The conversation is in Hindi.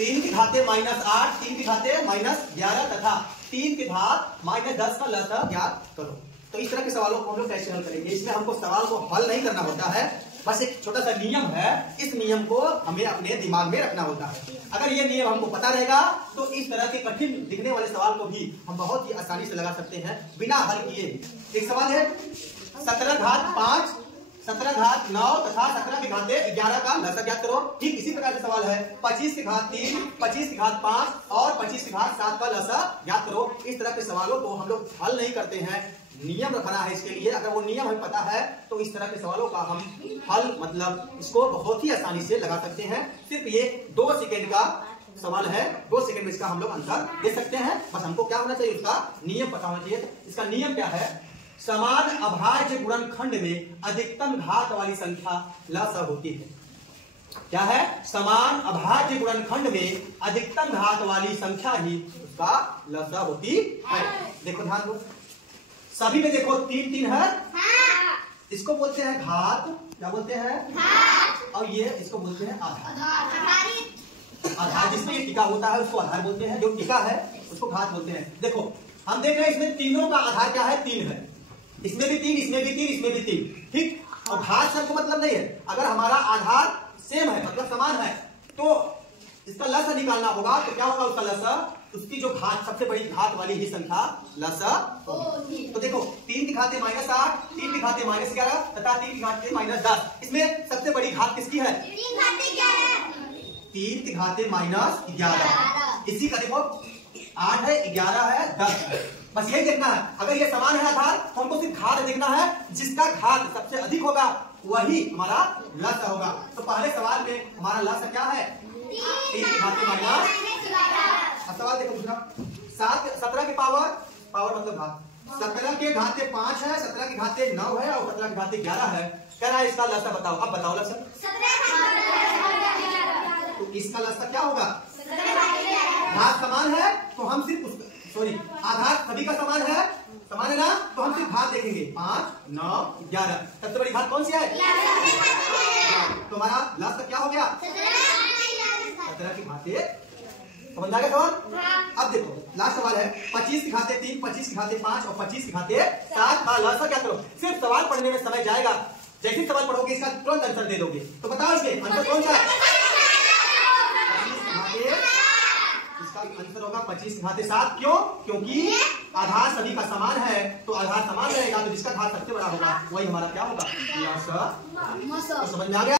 3 की घाते -8, 3 की घाते -11 तथा 3 की घात -10 का लसा ज्ञात करो। तो इस तरह के सवालों को हम लोग कैसे हल करेंगे? इसमें हमको सवाल को हल नहीं करना होता है, बस एक छोटा सा नियम है, इस नियम को हमें अपने दिमाग में रखना होता है। अगर ये नियम हमको पता रहेगा तो इस तरह के कठिन दिखने वाले सवाल को भी हम बहुत ही आसानी से लगा सकते हैं बिना हल किए। एक सवाल है 17 घात 5, 17 घात 9 तथा 17 की घाते 11 का लसा ज्ञात करो। ठीक इसी प्रकार से सवाल है 25 की घात 3, 25 की घात 5 और 25 की घात 7 का लसा ज्ञात करो। इस तरह के सवालों को हम लोग हल नहीं करते हैं, नियम बना है इसके लिए। अगर वो नियम हमें पता है तो इस तरह के सवालों का हम हल मतलब इसको बहुत ही आसानी से लगा सकते हैं। सिर्फ ये 2 सेकेंड का सवाल है, 2 सेकेंड में इसका हम लोग आंसर दे सकते हैं। बस हमको क्या होना चाहिए, उसका नियम पता होना चाहिए। इसका नियम क्या है? समान अभाज्य गुणनखंड में अधिकतम घात वाली संख्या लसा होती है। क्या है? समान अभाज्य गुणनखंड में अधिकतम घात वाली संख्या ही उसका लसा होती है। देखो ध्यान दो, सभी में देखो 3 है। इसको बोलते हैं घात, क्या बोलते हैं? और ये इसको बोलते हैं आधार। आधार जिसमें ये टिका होता है उसको आधार बोलते हैं, जो टिका है उसको घात बोलते हैं। देखो हम देख रहे हैं इसमें तीनों का आधार क्या है? 3 है। इसमें भी 3, इसमें भी 3, इसमें भी 3। ठीक, और घात से हमको मतलब नहीं है। अगर हमारा आधार सेम है मतलब समान है तो इसका लसा निकालना होगा। तो क्या होगा उसका लसा? उसकी जो घात सबसे बड़ी घात वाली ही संख्या लसा होगी। तो देखो 3 की घाते -8, 3 की घाते -11 तथा 3 की घाते -10। इसमें सबसे बड़ी घात किसकी है? 3 की घाते -11। इसी का देखो 8 है, 11 है, 10 है। बस यही देखना है। अगर ये समान है आधार तो हमको सिर्फ घात देखना है, जिसका घात सबसे अधिक होगा वही हमारा लसा होगा। तो पहले सवाल में हमारा लसा क्या है? 3 की घाते -11। अब सवाल देखो दूसरा, 17 के पावर मतलब घात। 17 के घाते 5 है, 17 की घाते 9 है और 17 की घाते 11 है। कह रहा है इसका लसा बताओ। अब बताओ लसा। तो इसका लसा क्या होगा? घात समान है तो हम सिर्फ आधार सभी का समान है ना, तो हम सिर्फ घात देखेंगे। 5, 9, 11। सबसे बड़ी घात कौन सी है? तो हमारा लसा क्या हो गया? 17 की घाते। समझ आ गया सवाल? अब देखो लास्ट सवाल है 25 की घाते 3, 25 की घाते 5 और 25 की घाते 7 का लसा क्या करो। सिर्फ सवाल पढ़ने में समय जाएगा, जैसे सवाल पढ़ोगे इसका तुरंत आंसर दे दोगे। तो बताओ इसके आंसर कौन सा है? इसका आंसर होगा 25 की घाते 7। क्यों? क्योंकि आधार सभी का समान है, तो आधार समान रहेगा तो जिसका घात सबसे बड़ा होगा वही हमारा क्या होगा? लसा। समझ में आ गया?